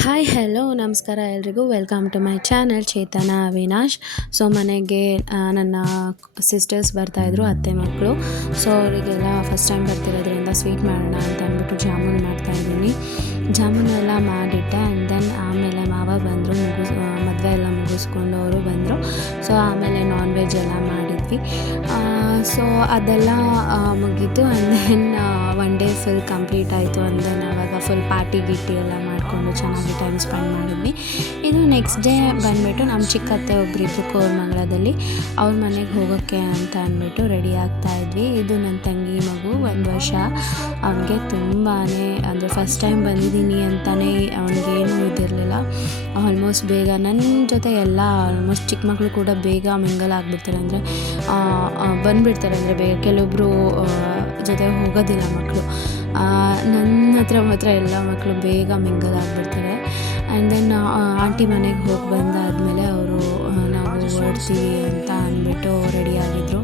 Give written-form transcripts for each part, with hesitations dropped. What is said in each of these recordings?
Hi hello ನಮಸ್ಕಾರ ಎಲ್ರಿಗೂ welcome to my channel Chetana Avinash. So ಮನೆಗೆ ನನ್ನ ಸಿಸ್ಟರ್ಸ್ ಬರ್ತಾಯಿದ್ರು, ಅತ್ತೆ ಮಕ್ಕಳು. ಸೊ ಅವರಿಗೆಲ್ಲ ಫಸ್ಟ್ ಟೈಮ್ ಬರ್ತಿರೋದ್ರಿಂದ ಸ್ವೀಟ್ ಮಾಡೋಣ ಅಂತ ಅಂದ್ಬಿಟ್ಟು ಜಾಮೂನ್ ಮಾಡ್ತಾಯಿದ್ದೀನಿ. ಜಾಮೂನು ಎಲ್ಲ ಮಾಡಿಟ್ಟೆ. ಆ್ಯಂಡ್ ದೆನ್ ಆಮೇಲೆ ಮಾವ ಬಂದರು, ಮದುವೆ ಎಲ್ಲ ಮುಗಿಸ್ಕೊಂಡು ಅವರು ಬಂದರು. ಸೊ ಆಮೇಲೆ ನಾನ್ ವೆಜ್ ಎಲ್ಲ ಮಾಡಿದ್ವಿ. ಸೊ ಅದೆಲ್ಲ ಮುಗೀತು. And then one day full complete ಆಯಿತು. ಆ್ಯಂಡ್ ದೆನ್ ಆವಾಗ ಫುಲ್ ಪಾರ್ಟಿ ಗಿಟ್ಟಿ ಎಲ್ಲ ಮಾಡಿಕೊಂಡು ಚೆನ್ನಾಗಿ ಟೈಮ್ ಸ್ಪೆಂಡ್ ಮಾಡಿದ್ವಿ. ಇದು ನೆಕ್ಸ್ಟ್ ಡೇ ಬಂದುಬಿಟ್ಟು ನಮ್ಮ ಚಿಕ್ಕತ್ತೆ ಒಬ್ಬರಿದ್ದು ಕೋರಮಂಗಲದಲ್ಲಿ, ಅವ್ರ ಮನೆಗೆ ಹೋಗೋಕ್ಕೆ ಅಂತ ಅಂದ್ಬಿಟ್ಟು ರೆಡಿ ಆಗ್ತಾಯಿದ್ವಿ. ಇದು ನನ್ನ ತಂಗಿ ಮಗು, 1 ವರ್ಷ. ಅವನಿಗೆ ತುಂಬಾ ಅಂದರೆ ಫಸ್ಟ್ ಟೈಮ್ ಬಂದಿದ್ದೀನಿ ಅಂತಲೇ ಅವನಿಗೇನೂ ಇದಿರಲಿಲ್ಲ. ಆಲ್ಮೋಸ್ಟ್ ಬೇಗ ನನ್ನ ಜೊತೆ ಎಲ್ಲ ಆಲ್ಮೋಸ್ಟ್ ಚಿಕ್ಕ ಮಕ್ಕಳು ಕೂಡ ಬೇಗ ಮಿಂಗಲ್ ಆಗಿಬಿಡ್ತಾರೆ, ಅಂದರೆ ಬಂದುಬಿಡ್ತಾರೆ. ಅಂದರೆ ಬೇಗ ಕೆಲವೊಬ್ಬರು ಜೊತೆ ಹೋಗೋದಿಲ್ಲ ಮಕ್ಕಳು. ನನ್ನ ಹತ್ರ ಮಾತ್ರ ಎಲ್ಲ ಮಕ್ಕಳು ಬೇಗ ಮಿಂಗಲ್ ಆಗಿಬಿಡ್ತಾರೆ. ಆ್ಯಂಡ್ ದೆನ್ ಆಂಟಿ ಮನೆಗೆ ಹೋಗಿ ಬಂದಾದಮೇಲೆ ಅವರು ನಾವು ಹೊರಡ್ತೀವಿ ಅಂತ ಅಂದ್ಬಿಟ್ಟು ರೆಡಿಯಾಗಿದ್ದರು.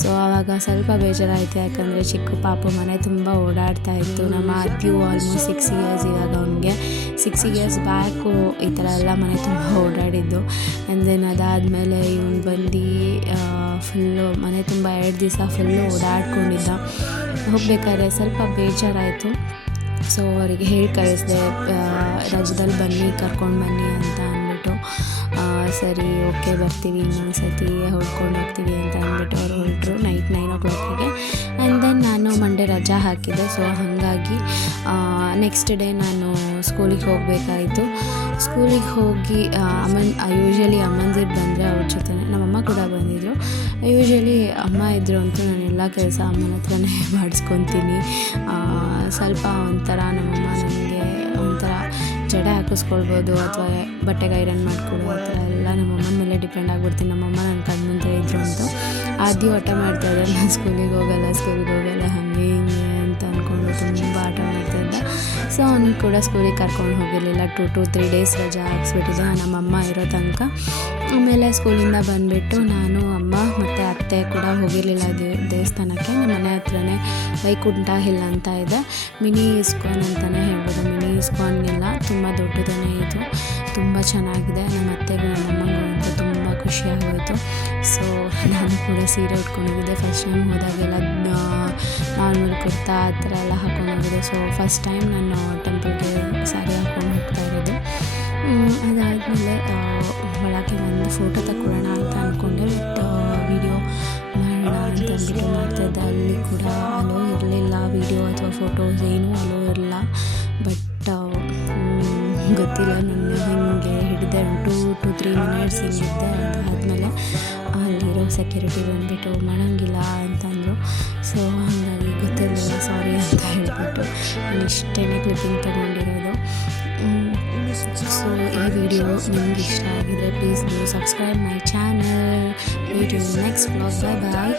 ಸೊ ಆವಾಗ ಸ್ವಲ್ಪ ಬೇಜಾರಾಯಿತು, ಯಾಕಂದರೆ ಚಿಕ್ಕ ಪಾಪು ಮನೆ ತುಂಬ ಓಡಾಡ್ತಾಯಿತ್ತು. ನಮ್ಮ ಅಜ್ಜಿಯು ಆಲ್ಮೋಸ್ಟ್ 6 ಇಯರ್ಸ್, ಇವಾಗ ಅವನಿಗೆ 6 ಇಯರ್ಸ್ ಬ್ಯಾಕು ಈ ಥರ ಎಲ್ಲ ಮನೆ ತುಂಬ ಓಡಾಡಿದ್ದು. ಆ್ಯಂಡ್ ದೆನ್ ಅದಾದಮೇಲೆ ಇವನು ಬಂದು ಫುಲ್ಲು ಮನೆ ತುಂಬ 2 ದಿವಸ ಫುಲ್ಲು ಓಡಾಡ್ಕೊಂಡಿದ್ದ. ಹೋಗಬೇಕಾದ್ರೆ ಸ್ವಲ್ಪ ಬೇಜಾರಾಯಿತು. ಸೊ ಅವರಿಗೆ ಹೇಳಿ ಕಳಿಸಿದೆ, ರಜದಲ್ಲಿ ಬನ್ನಿ, ಕರ್ಕೊಂಡು ಬನ್ನಿ ಅಂತ ಅಂದ್ಬಿಟ್ಟು. ಸರಿ ಓಕೆ ಬರ್ತೀವಿ, ಇನ್ನೊಂದು ಸರ್ತಿ ಹೊಡ್ಕೊಂಡು ಹೋಗ್ತೀವಿ ಅಂತ ಅಂದ್ಬಿಟ್ಟು ಅವ್ರು ಹೊರಟರು ನೈಟ್ 9 o'clock. ಆ್ಯಂಡ್ ದೆನ್ ನಾನು ಮಂಡೇ ರಜಾ ಹಾಕಿದ್ದೆ. ಸೊ ಹಾಗಾಗಿ ನೆಕ್ಸ್ಟ್ ಡೇ ನಾನು ಸ್ಕೂಲಿಗೆ ಹೋಗಬೇಕಾಯಿತು. ಸ್ಕೂಲಿಗೆ ಹೋಗಿ ಯೂಶ್ವಲಿ ಅಮ್ಮಂದಿರು ಬಂದರೆ ಅವ್ರ ಜೊತೆ ನಮ್ಮಮ್ಮ ಕೂಡ ಬಂದಿದ್ದರು. ಯೂಶ್ವಲಿ ಅಮ್ಮ ಇದ್ದರು ಅಂತೂ ನಾನು ಎಲ್ಲ ಕೆಲಸ ಅಮ್ಮನ ಹತ್ರನೇ ಮಾಡಿಸ್ಕೊತೀನಿ. ಸ್ವಲ್ಪ ಒಂಥರ ನಮ್ಮಮ್ಮ ನನಗೆ ಒಂಥರ ಜಡೆ ಹಾಕಿಸ್ಕೊಳ್ಬೋದು ಅಥವಾ ಬಟ್ಟೆಗೆ ಐರನ್ ಮಾಡಿಕೊಡು, ಆ ಥರ ಎಲ್ಲ ನಮ್ಮಮ್ಮನ ಮೇಲೆ ಡಿಪೆಂಡ್ ಆಗಿಬಿಡ್ತೀನಿ. ನಮ್ಮಮ್ಮ ನನ್ನ ಕಣ್ಣು ಮುಂದೆ ಇದ್ದರು ಅಂತ ಆದಿ ಆಟ ಮಾಡ್ತಾಯಿದ್ದೆ, ನಾನು ಸ್ಕೂಲಿಗೆ ಹೋಗಲ್ಲ ಹಾಗೆ ಹಿಂಗೆ ಅಂತ ಅಂದ್ಕೊಂಡು ತುಂಬ ಆಟ ಮಾಡ್ತಾಯಿದ್ದೆ. ಸೊ ಅವ್ನಿಗೆ ಕೂಡ ಸ್ಕೂಲಿಗೆ ಕರ್ಕೊಂಡು ಹೋಗಿರಲಿಲ್ಲ. 2 to 3 days ರಜಾ ಹಾಕ್ಸ್ಬಿಟ್ಟಿದ್ದೆ ನಮ್ಮಮ್ಮ ಇರೋ ತನಕ. ಆಮೇಲೆ ಸ್ಕೂಲಿಂದ ಬಂದುಬಿಟ್ಟು ನಾನು, ಅಮ್ಮ ಮತ್ತು ಅತ್ತೆ ಕೂಡ ಹೋಗಿರಲಿಲ್ಲ ದೇವಸ್ಥಾನಕ್ಕೆ. ನಮ್ಮ ಮನೆ ಹತ್ರನೇ ವೈಕುಂಠ ಹಿಲ್ ಅಂತ ಇದೆ, ಮಿನಿ ಇಸ್ಕಾನ್ ಅಂತಲೇ ಹೇಳ್ಬೋದು. ಮಿನಿ ಇಸ್ಕಾನ್ ಇಲ್ಲ, ತುಂಬ ದೊಡ್ಡದೇ ಇದು, ತುಂಬ ಚೆನ್ನಾಗಿದೆ. ನಮ್ಮ ಅತ್ತೆಗೂ ನಮ್ಮಮ್ಮಗೂ ಅಂತ ತುಂಬ ಖುಷಿಯಾಗೋಯಿತು. ಸೊ ನಾನು ಕೂಡ ಸೀರೆ ಉಟ್ಕೊಂಡಿದ್ದೆ. ಫಸ್ಟ್ ಟೈಮ್ ಹೋದಾಗೆಲ್ಲ ನಾರ್ಮಲ್ ಕುರ್ತಾ ಆ ಥರ ಎಲ್ಲ ಹಾಕ್ಕೊಂಡೋಗಿದೆ. ಸೊ ಫಸ್ಟ್ ಟೈಮ್ ನಾನು ಟೆಂಪಲ್ಗೆ ಸ್ಯಾರಿ ಹಾಕ್ಕೊಂಡು ಹೋಗ್ತಾ ಇರೋದು. ಅದಾದಮೇಲೆ ಒಳಗೆ ಒಂದು ಫೋಟೋ ತಗೊಳ್ಳೋಣ ಅಂತ ಅಂದ್ಕೊಂಡೆ, ಬಟ್ ವಿಡಿಯೋ ಮಾಡೋಣ ಅಂತ ಅಂದ್ಬಿಟ್ಟು ಮಾಡ್ತಾಯಿದ್ದೆ. ಅಲ್ಲಿ ಕೂಡ ಅಲೋ ಇರಲಿಲ್ಲ, ವಿಡಿಯೋ ಅಥವಾ ಫೋಟೋಸ್ ಏನೂ ಅಲೋ ಇರಲಿಲ್ಲ. ಬಟ್ ಗೊತ್ತಿಲ್ಲ, ನನ್ನ ಹಿಂಗೆ ಹಿಡಿದೆ 2 to 3 minutes ಹಿಂಗಿದ್ದೆ. ಅದಾದಮೇಲೆ ಅಲ್ಲಿರೋ ಸೆಕ್ಯೂರಿಟಿ ಬಂದುಬಿಟ್ಟು ಮಾಡೋಂಗಿಲ್ಲ ಅಂತಂದರು. ಸೊ ಹಾಗಾಗಿ ಗೊತ್ತಿರಲಿಲ್ಲ, ಸಾರಿ ಅಂತ ಹೇಳ್ಬಿಟ್ಟು ನಾನು ಇಷ್ಟೇ ಕ್ಲಿಪ್ಪಿಂಗ್ ತೊಗೊಂಡಿರೋದು. ಸೊ ಈ ವಿಡಿಯೋ ನಿಮ್ಗೆ ಇಷ್ಟ ಆಗಿದ್ರೆ please do subscribe my channel. Meet you next vlog. Bye bye.